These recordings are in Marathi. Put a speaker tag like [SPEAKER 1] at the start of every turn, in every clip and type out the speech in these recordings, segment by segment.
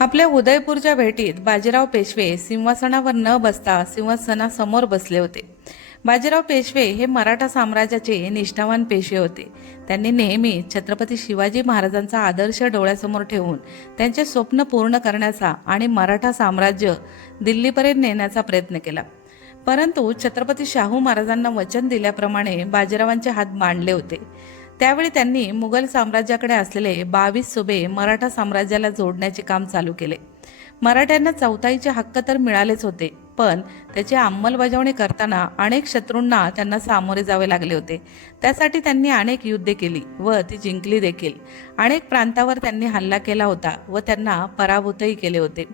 [SPEAKER 1] आपल्या उदयपूरच्या भेटीत बाजीराव पेशवे सिंहासनावर न बसता सिंहासनासमोर बसले होते. बाजीराव पेशवे हे मराठा साम्राज्याचे निष्ठावान पेशवे होते. त्यांनी नेहमी छत्रपती शिवाजी महाराजांचा आदर्श डोळ्यासमोर ठेवून त्यांचे स्वप्न पूर्ण करण्याचा आणि मराठा साम्राज्य दिल्लीपर्यंत नेण्याचा प्रयत्न केला. परंतु छत्रपती शाहू महाराजांना वचन दिल्याप्रमाणे बाजीरावांचे हात मांडले होते. त्यावेळी त्यांनी मुघल साम्राज्याकडे असलेले बावीस सुबे मराठा साम्राज्याला जोडण्याचे काम चालू केले. मराठ्यांना चौथाईचे हक्क तर मिळालेच होते पण त्याची अंमलबजावणी करताना अनेक शत्रूंना त्यांना सामोरे जावे लागले होते. त्यासाठी त्यांनी अनेक युद्धे केली व ती जिंकली देखील. अनेक प्रांतावर त्यांनी हल्ला केला होता व त्यांना पराभूतही केले होते.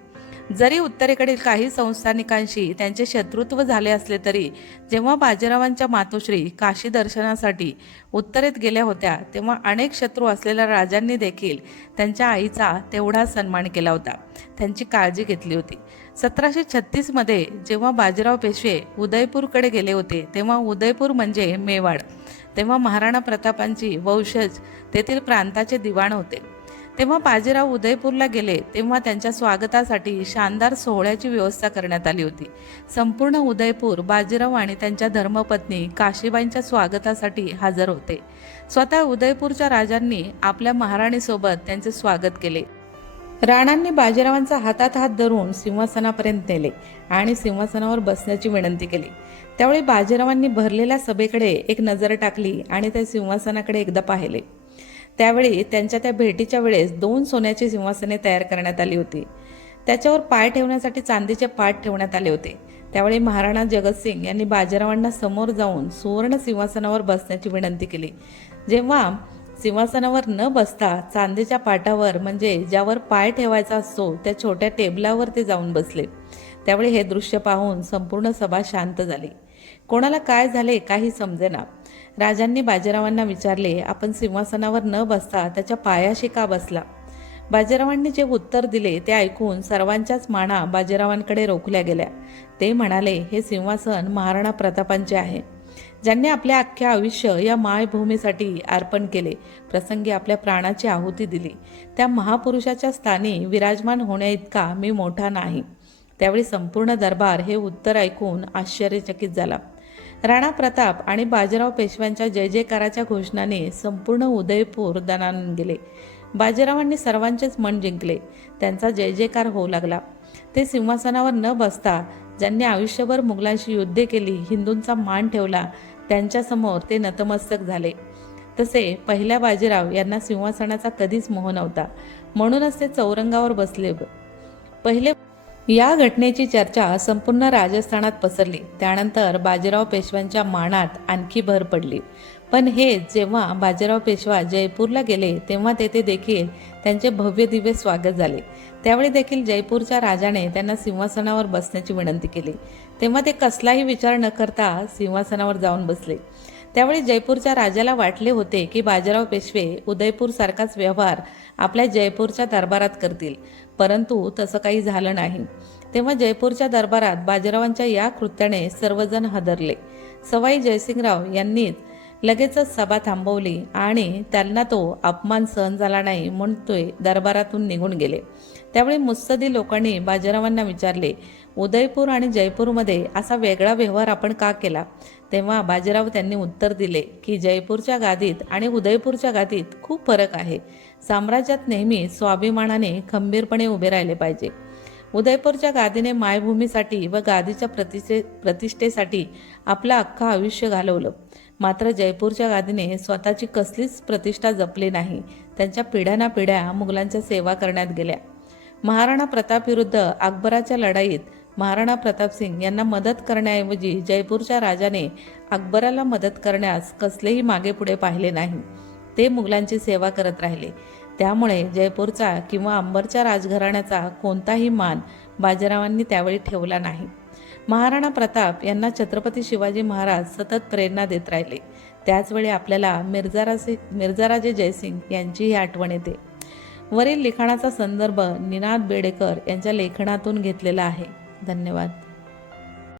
[SPEAKER 1] जरी उत्तरेकडील काही संस्थानिकांशी त्यांचे शत्रुत्व झाले असले तरी जेव्हा बाजीरावांच्या मातोश्री काशी दर्शनासाठी उत्तरेत गेल्या होत्या तेव्हा अनेक शत्रू असलेल्या राजांनी देखील त्यांच्या आईचा तेवढा सन्मान केला होता. त्यांची काळजी घेतली होती. सतराशे छत्तीसमध्ये जेव्हा बाजीराव पेशवे उदयपूरकडे गेले होते तेव्हा उदयपूर म्हणजे मेवाड. तेव्हा महाराणा प्रतापांची वंशज तेथील प्रांताचे दिवाण होते. तेव्हा बाजीराव उदयपूरला गेले तेव्हा त्यांच्या स्वागतासाठी शानदार सोहळ्याची व्यवस्था करण्यात आली होती. संपूर्ण उदयपूर बाजीराव आणि त्यांच्या धर्मपत्नी काशीबाईंच्या स्वागतासाठी हजर होते. स्वतः उदयपूरच्या राजांनी आपल्या महाराणीसोबत त्यांचे स्वागत केले. राणांनी बाजीरावांचा हातात हात धरून सिंहासनापर्यंत नेले आणि सिंहासनावर बसण्याची विनंती केली. त्यावेळी बाजीरावांनी भरलेल्या सभेकडे एक नजर टाकली आणि त्या सिंहासनाकडे एकदा पाहिले. त्यावेळी त्यांच्या त्या भेटीच्या वेळेस दोन सोन्याची सिंहासने तयार करण्यात आली होती. त्याच्यावर पाय ठेवण्यासाठी चांदीचे पाट ठेवण्यात आले होते. त्यावेळी महाराणा जगतसिंग यांनी बाजीरावांना समोर जाऊन सुवर्ण सिंहासनावर बसण्याची विनंती केली. जेव्हा सिंहासनावर न बसता चांदीच्या पाटावर म्हणजे ज्यावर पाय ठेवायचा असतो त्या छोट्या टेबलावर ते जाऊन बसले. त्यावेळी हे दृश्य पाहून संपूर्ण सभा शांत झाली. कोणाला काय झाले काही समजेना. राजांनी बाजीरावांना विचारले आपण सिंहासनावर न बसता त्याच्या पायाशी का बसला? बाजीरावांनी जे उत्तर दिले ते ऐकून सर्वांच्याच माना बाजीरावांकडे रोखल्या गेल्या. ते म्हणाले हे सिंहासन महाराणा प्रतापांचे आहे. ज्यांनी आपले अख्खे आयुष्य या मायभूमीसाठी अर्पण केले प्रसंगी आपल्या प्राणाची आहुती दिली. त्या महापुरुषाच्या स्थानी विराजमान होण्याइतका मी मोठा नाही. त्यावेळी संपूर्ण दरबार हे उत्तर ऐकून आश्चर्यचकित झाला. राणा प्रताप आणि बाजीराव पेशव्यांच्या जय जयकाराच्या घोषणाने संपूर्ण उदयपूर दणानून गेले. बाजीरावांनी सर्वांचेच मन जिंकले. त्यांचा जय जयकार होऊ लागला. ते सिंहासनावर न बसता ज्यांनी आयुष्यभर मुघलांशी युद्धे केली हिंदूंचा मान ठेवला त्यांच्यासमोर ते नतमस्तक झाले. तसे पहिल्या बाजीराव यांना सिंहासनाचा कधीच मोह नव्हता. म्हणूनच ते चौरंगावर बसले. पहिले या घटनेची चर्चा संपूर्ण राजस्थानात पसरली. त्यानंतर बाजीराव पेशव्यांच्या मानात आणखी भर पडली. पण हे जेव्हा बाजीराव पेशवा जयपूरला गेले तेव्हा तेथे देखील त्यांचे भव्य दिव्य स्वागत झाले. त्यावेळी देखील जयपूरच्या राजाने त्यांना सिंहासनावर बसण्याची विनंती केली. तेव्हा ते कसलाही विचार न करता सिंहासनावर जाऊन बसले. त्यावेळी जयपूरच्या राजाला वाटले होते की बाजीराव पेशवे उदयपूरसारखाच व्यवहार आपल्या जयपूरच्या दरबारात करतील. परंतु तसं काही झालं नाही. तेव्हा जयपूरच्या दरबारात बाजीरावांच्या या कृत्याने सर्वजण हदरले. सवाई जयसिंगराव यांनीच लगेचच सभा थांबवली आणि त्यांना तो अपमान सहन झाला नाही म्हणून ते दरबारातून निघून गेले. त्यावेळी मुत्सदी लोकांनी बाजीरावांना विचारले उदयपूर आणि जयपूरमध्ये असा वेगळा व्यवहार आपण का केला? तेव्हा बाजीराव त्यांनी उत्तर दिले की जयपूरच्या गादीत आणि उदयपूरच्या गादीत खूप फरक आहे. साम्राज्यात नेहमी स्वाभिमानाने खंबीरपणे उभे राहिले पाहिजे. उदयपूरच्या गादीने मायभूमीसाठी व गादीच्या प्रतिष्ठे प्रतिष्ठेसाठी आपलं अख्खं आयुष्य घालवलं. मात्र जयपूरच्या गादीने स्वतःची कसलीच प्रतिष्ठा जपली नाही. त्यांच्या पिढ्याना पिढ्या मुघलांच्या सेवा करण्यात गेल्या. महाराणा प्रताप विरुद्ध अकबराच्या लढाईत महाराणा प्रताप सिंग यांना मदत करण्याऐवजी जयपूरच्या राजाने अकबराला मदत करण्यास कसलेही मागे पुढे पाहिले नाही. ते मुघलांची सेवा करत राहिले. त्यामुळे जयपूरचा किंवा अंबरच्या राजघराण्याचा कोणताही मान बाजीरावांनी त्यावेळी ठेवला नाही. महाराणा प्रताप यांना छत्रपती शिवाजी महाराज सतत प्रेरणा देत राहिले. त्याचवेळी आपल्याला मिर्जाराजे मिर्जाराजे जयसिंग यांचीही आठवण येते. वरील लिखाणाचा संदर्भ निनाद बेडेकर यांच्या लेखनातून घेतलेला आहे. धन्यवाद.